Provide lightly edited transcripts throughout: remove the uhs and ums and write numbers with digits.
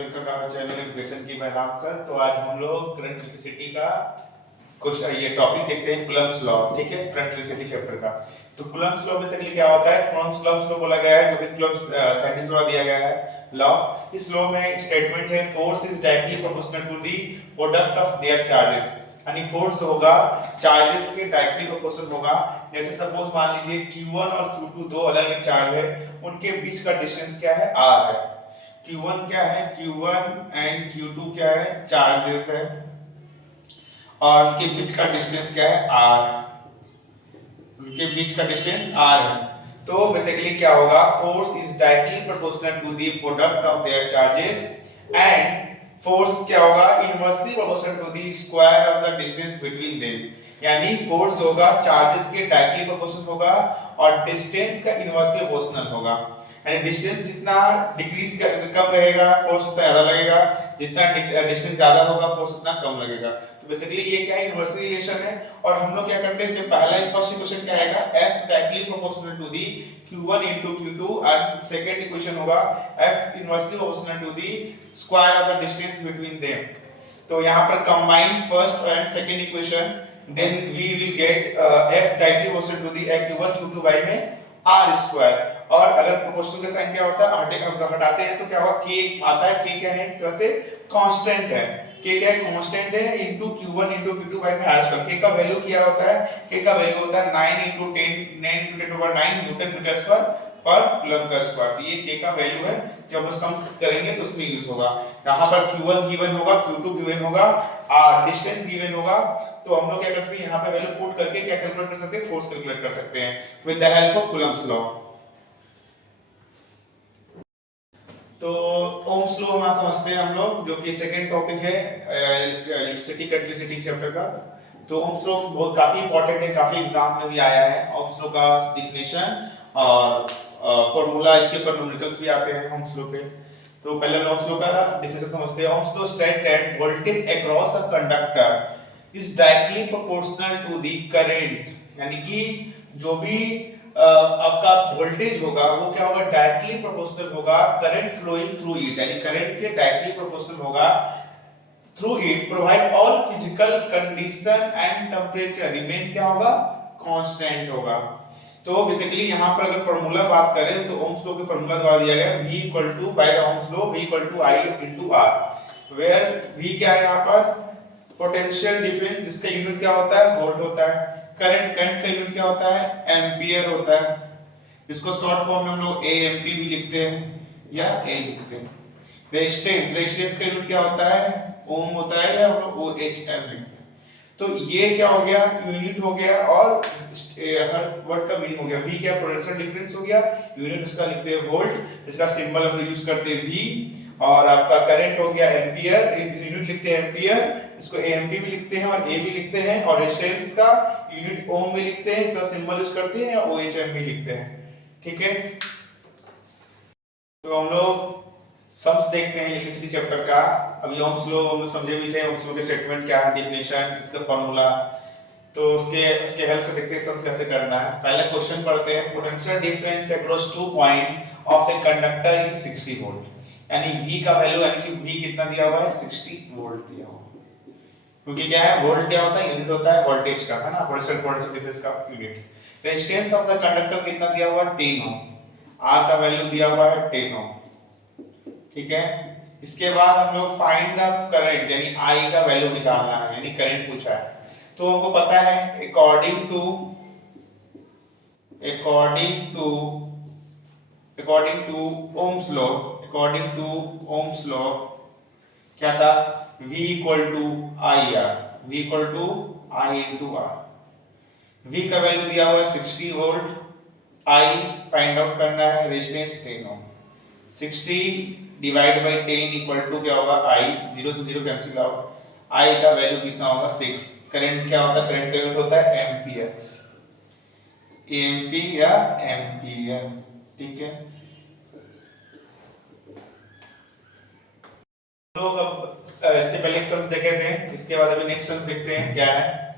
Welcome to our channel education की मैं Ram sir. तो आज हम लोग करंट इलेक्ट्रिसिटी का कुछ ये टॉपिक देखते हैं, कूलम्ब्स लॉ। ठीक है, करंट इलेक्ट्रिसिटी चैप्टर का। तो कूलम्ब्स लॉ बेसिकली क्या होता है? कूलम्ब्स लॉ बोला गया है, जो कि कूलम्ब्स साइंटिस्ट द्वारा दिया गया है लॉ। इस लॉ में स्टेटमेंट है, force is directly proportional to the product of their charges. यानी फोर्स होगा चार्जेस के डायरेक्टली प्रोपोर्शनल होगा। जैसे सपोज मान लीजिए Q1 और Q2 दो अलग अलग चार्ज है, उनके बीच का डिस्टेंस क्या है? R है। Q1 क्या है? Q1 एंड Q2 क्या है? चार्जेस है, और उनके बीच का डिस्टेंस क्या है? R। उनके बीच का डिस्टेंस R है। तो बेसिकली क्या होगा? Force is directly proportional to the product of their charges and force क्या होगा? Inversely proportional to the square of the distance between them. यानी फोर्स होगा चार्जेस के डायरेक्टली प्रोपोर्शनल होगा और डिस्टेंस का इनवर्सली प्रोपोर्शनल होगा। यानी डिस्टेंस जितना डिक्रीज कम रहेगा फोर्स उतना ज्यादा लगेगा, जितना डिस्टेंस ज्यादा होगा फोर्स उतना कम लगेगा। तो बेसिकली ये क्या है? इनवर्सली रिलेशन है। और हम लोग क्या करते हैं, जब पहला फर्स्ट इक्वेशन क्या आएगा? F directly proportional to the Q1 into Q2 और सेकंड इक्वेशन होगा F inversely proportional to the square of the distance between them. तो यहाँ पर combine first and second equation, then we will get F directly proportional to the Q1 Q2 by में R square. और अगर proportional का sign क्या होता है? हटाते हैं तो क्या होगा? K आता है। K क्या है? एक तरह से कांस्टेंट है। K क्या है? कांस्टेंट है into Q1 into Q2 by में R स्क्वायर। K का वैल्यू क्या होता है? K का वैल्यू होता है 9 into 10 9 into 10 power 9 newton metre square पर कूलम्ब का स्क्वायर। तो ये K का वैल्यू है, जब हम सम्स करेंगे तो उसमें यूज होगा। यहां पर Q1 गिवन होगा, Q2 गिवन होगा, और डिस्टेंस गिवन होगा। तो हम लोग क्या कर सकते हैं? यहां पे वैल्यू पुट करके क्या कैलकुलेट कर सकते हैं? फोर्स कैलकुलेट कर सकते हैं with the help of Coulomb's law. तो ओम्स लॉ हम समझते हैं हम लोग, जो कि सेकंड टॉपिक है इलेक्ट्रिसिटी कैटेलिसिटी चैप्टर का। तो ओम्स लॉ बहुत काफी इंपॉर्टेंट है, काफी एग्जाम में भी आया है ओम्स लॉ का डिफिनेशन और फार्मूला। इसके ऊपर न्यूमेरिकल्स भी आते हैं ओम्स लॉ पे। तो पहले ओम्स लॉ का डिफिनेशन समझते हैं। Ohm's law state that voltage across a conductor is directly proportional to the current. यानी कि जो भी आपका वोल्टेज होगा वो क्या होगा? डायरेक्टली प्रोपोर्शनल होगा करंट फ्लोइंग थ्रू इट। यानी करंट के डायरेक्टली प्रोपोर्शनल होगा through it provide all physical condition and temperature remain क्या होगा? कांस्टेंट होगा। तो बेसिकली यहां पर अगर फार्मूला बात करें तो ओम्स लॉ के फार्मूला द्वारा दिया गया है V equal to by the Ohm's law V equal to I into R, where V क्या है? यहां पर पोटेंशियल डिफरेंस, जिसका यूनिट क्या होता है? वोल्ट होता है। करंट का यूनिट क्या होता है? एम्पियर होता है। इसको शॉर्ट फॉर्म में हम लोग एएमपी भी लिखते हैं या ए लिखते हैं। रेजिस्टेंस का यूनिट क्या होता है? ओम होता है, या हम लोग ओएचएम लिखते हैं। तो ये क्या हो गया? यूनिट हो गया, और हर वर्ड का मीनिंग हो गया। V क्या? पोटेंशियल डिफरेंस हो गया, यूनिट उसका लिखते हैं वोल्ट, इसका सिंबल हम लोग यूज करते हैं V। और आपका करंट हो गया एम्पियर, यूनिट लिखते हैं एम्पियर, इसको एएमपी भी लिखते हैं और ए भी लिखते हैं। और रेजिस्टेंस का यूनिट ओम में लिखते हैं, इसका सिंबल यूज करते हैं, या ओएचएम भी लिखते हैं। ठीक है, तो हम लोग सम्स देखते हैं इलेक्ट्रिसिटी चैप्टर का। अभी ओम्स लॉ हम समझे भी थे, ओम्स लॉ के स्टेटमेंट क्या है, डेफिनेशन, इसका फार्मूला। तो उसके हेल्प से देखते हैं सम्स कैसे करना है। पहले क्वेश्चन पढ़ते हैं। Potential difference across two point of a conductor is 60 volt. यानी V का वैल्यू, यानी कि V कितना दिया हुआ है? 60 वोल्ट दिया हुआ है। क्योंकि क्या है? वोल्ट क्या होता है? यूनिट होता है वोल्टेज का, है ना? पोटेंशियल डिफरेंस का unit. Resistance of the conductor कितना दिया हुआ है? 10 ओम। R का वैल्यू दिया हुआ है 10 ओम। ठीक है, इसके बाद हम लोग फाइंड द करंट, यानी I का वैल्यू निकालना है, यानी करंट पूछा है। तो हमको पता है अकॉर्डिंग टू ओम्स लॉ क्या था? V equal to I R, V equal to I into R. V का वैल्यू दिया हुआ है 60 वोल्ट, I फाइंड आउट करना है, resistance 10 ohm. 60 divide by 10 equal to क्या होगा? I, 0 से 0 कैंसिल आउट। I का वैल्यू कितना होगा? 6। करंट क्या होता है? करंट का यूनिट होता है एम्पियर, एएमपी या एम्पियर। ठीक है, लोग अब इसके पहले सम्स देखे थे, इसके बाद अभी नेक्स्ट सम्स देखते हैं क्या है।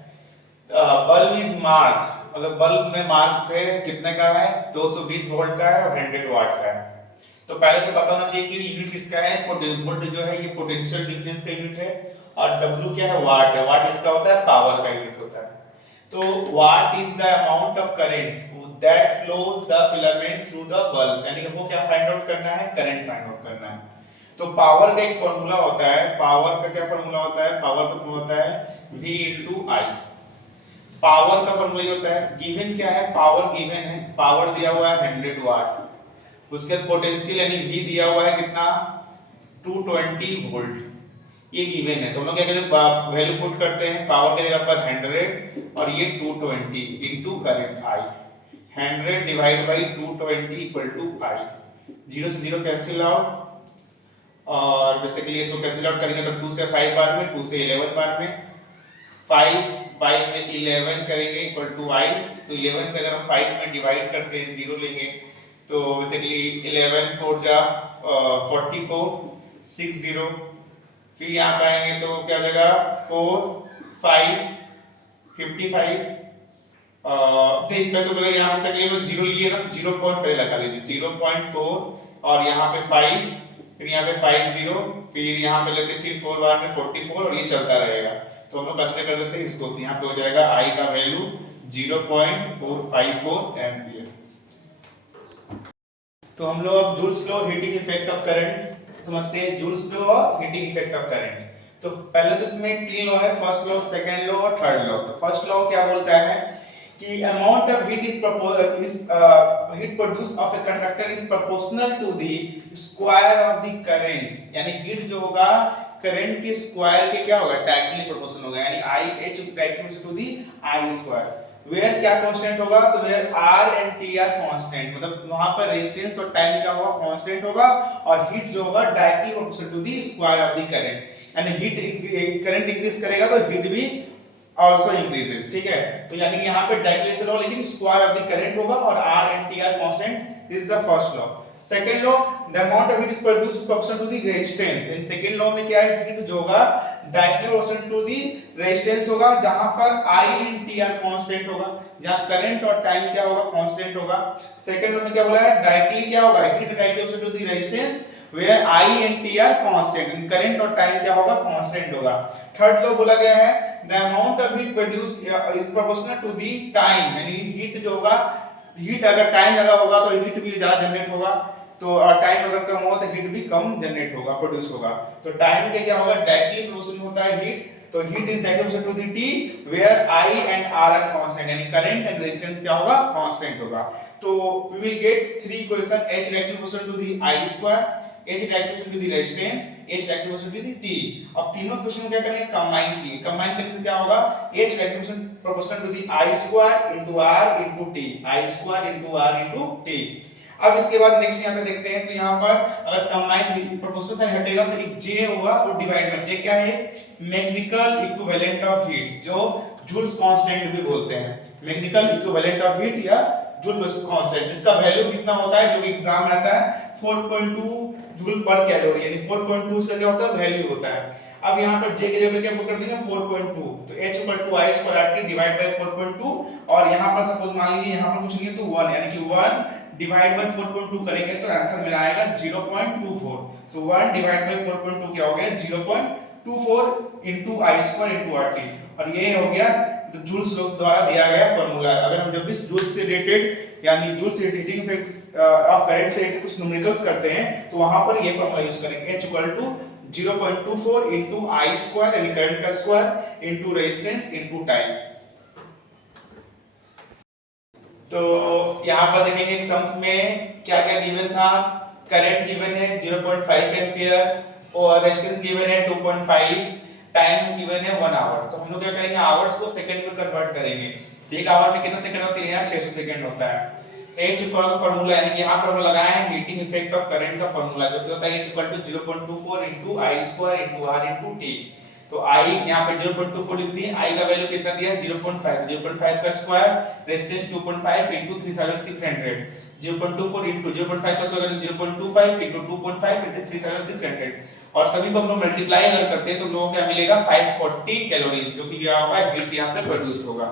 बल्ब इज मार्क, अगर बल्ब में मार्क है कितने का है? 220 वोल्ट का है और 100 वाट का है। तो पहले तो पता होना चाहिए कि यूनिट किसका है, वोल्ट जो है ये पोटेंशियल डिफरेंस का यूनिट है, और W क्या है, वाट है। वाट इसका होता है पावर का यूनिट होता है। तो what is the amount of current that flows the filament through the bulb, यानी कि वो क्या फाइंड आउट करना है, करंट फाइंड आउट करना है। तो पावर का एक फार्मूला होता है, पावर का क्या फार्मूला होता है, पावर का फार्मूला होता है V into I। पावर का फार्मूला ये होता है, गिवन क्या है, पावर गिवन है, पावर दिया हुआ है 100 वाट, उसके बाद पोटेंशियल यानी V दिया हुआ है कितना, 220 वोल्ट, ये गिवन है। तो हम लोग क्या करते हैं, वैल्यू पुट करते हैं, पावर की जगह पर 100 और ये 220 into current I, 100 divide by 220 equal to I, 0 से 0 कैंसिल आउट, और बेसिकली इसको कैंसिल आउट करेंगे तो 2 से 5 बार में, 2 से 11 बार में, 5 बाय में 11 करेंगे इक्वल टू I। तो 11 से अगर हम 5 में डिवाइड करते हैं, 0 लेंगे, तो बेसिकली 11 4 जा 44 60, फिर यहाँ पे आएंगे तो क्या हो जाएगा 4 5 55, ठीक है। तो पहले यहाँ पे सेकंड में 0 लिए ना, तो 0 पॉइंट पहले लगा लीजिए, 0.4 और यहाँ पे 5, फिर यहाँ पे 50, फिर यहाँ पे लेते फिर 4 बार में 44 और ये चलता रहेगा। तो हम लोग कंसीडर कर देते हैं इसको, तो यहाँ पे हो जाएगा I का वैल्यू 0.454 एम्पियर। तो हम लोग अब Joule's law heating effect of current समझते हैं, जूल्स लॉ और हीटिंग इफेक्ट ऑफ करंट। तो पहले तो इसमें 3 लॉ है, फर्स्ट लॉ, सेकंड लॉ और थर्ड लॉ। तो फर्स्ट लॉ क्या बोलता है कि amount of heat heat produce of a conductor is proportional to the square of the current, यानी हीट जो होगा करंट के स्क्वायर के क्या होगा, डायरेक्टली प्रोपोर्शनल होगा, यानी I H directly to the I square. Where क्या कांस्टेंट होगा, तो where R and T are constant, मतलब वहां पर रेजिस्टेंस और टाइम क्या होगा, कांस्टेंट होगा, और हीट जो होगा directly proportional to the square of the current, यानी हीट करंट इंक्रीज करेगा तो हीट भी also increases, ठीक है। तो यानी कि यहाँ पे डायरेक्टली से लॉ, लेकिन स्क्वायर ऑफ द करंट होगा और R and T are constant, this is the first law. Second law, the amount of heat is produced proportional to the resistance, in second law में क्या है, heat जो होगा directly proportional to the resistance होगा, जहां पर I and T are constant होगा, जहां करंट और टाइम क्या होगा, कांस्टेंट होगा। सेकंड लॉ में क्या बोला है, डायरेक्टली क्या होगा, heat directly proportional to the resistance where I and T are constant, in current और time क्या होगा, constant होगा। थर्ड लॉ बोला गया है the amount of heat produced is proportional to the time, यानी हीट जो होगा, हीट अगर टाइम ज्यादा होगा तो हीट भी ज्यादा जनरेट होगा, तो टाइम अगर कम होगा तो हीट भी कम जनरेट होगा, प्रोड्यूस होगा। तो टाइम के क्या होगा, डायरेक्टली प्रोपोर्शनल होता है हीट, तो heat is directly proportional to the T where I and R are constant, यानी करंट एंड रेजिस्टेंस क्या होगा, कांस्टेंट होगा। तो we will get 3 question, H directly proportional to the I square, H directly proportional to the resistance, H directly proportional to the T। अब तीनों question क्या करेंगे, combine किए, कंबाइन करने से क्या होगा, H directly proportional to the I square into R into T, I square into R into T। अब इसके बाद नेक्स्ट यहाँ पे देखते हैं, तो यहाँ पर अगर कंबाइन प्रोपोर्शनल साइन हटेगा तो एक J होगा और डिवाइड में, J क्या है, मैकेनिकल इक्विवेलेंट ऑफ हीट, जो जूल्स कांस्टेंट भी बोलते हैं, मैकेनिकल इक्विवेलेंट ऑफ हीट या जूल्स कांस्टेंट, जिसका वैल्यू कितना होता है, जो कि एग्जाम में आता है 4.2 जूल पर कैलोरी, यानी 4.2 से क्या होता है, वैल्यू होता है। अब यहाँ पर J की जगह क्या पुट कर देंगे, 4.2, तो H = I square RT divide by 4.2, और यहाँ पर सपोज मान लीजिए यहाँ पर कुछ नहीं है तो 1, यानी कि 1 डिवाइड बाय 4.2 करेंगे तो आंसर मेरा आएगा 0.24। तो 1 डिवाइड बाय 4.2 क्या हो गया, 0.24 into I square into RT, और ये हो गया जूल्स लॉ द्वारा दिया गया फार्मूला। अगर हम जब भी जूल्स से रिलेटेड यानी Joule's heating effect of current से कुछ न्यूमेरिकल्स करते हैं तो वहां पर ये फार्मूला यूज करेंगे, H = 0.24 इनटू I स्क्वायर यानी करंट का square into resistance into time. तो यहां पर देखेंगे सम्स में क्या क्या गिवन था, करंट गिवन है 0.5 एंपियर और रेजिस्टेंस गिवन है 2.5, टाइम गिवन है 1 आवर्स। तो हम लोग क्या करेंगे, आवर्स को सेकंड में कन्वर्ट करेंगे। एक आवर में कितना सेकंड होते हैं यार, 600 सेकंड होता है। H का फार्मूला यानी कि यहां पर हम लगाए हैं हीटिंग इफेक्ट ऑफ करंट का फार्मूला, जो कि होता है H = 0.24 into I square into R into T। तो I यहां पे 0.24 लिख दिए, I का वैल्यू कितना दिया, 0.5, 0.5 का स्क्वायर रेजिस्टेंस 2.5 इनटू 3600, 0.24 इनटू 0.5 का स्क्वायर 0.25 इनटू 2.5 इनटू 3600, और सभी को हम लोग मल्टीप्लाई अगर करते हैं तो लोगों को क्या मिलेगा, 540 कैलोरी, जो कि क्या होगा, हीट यहां पे प्रोड्यूस होगा।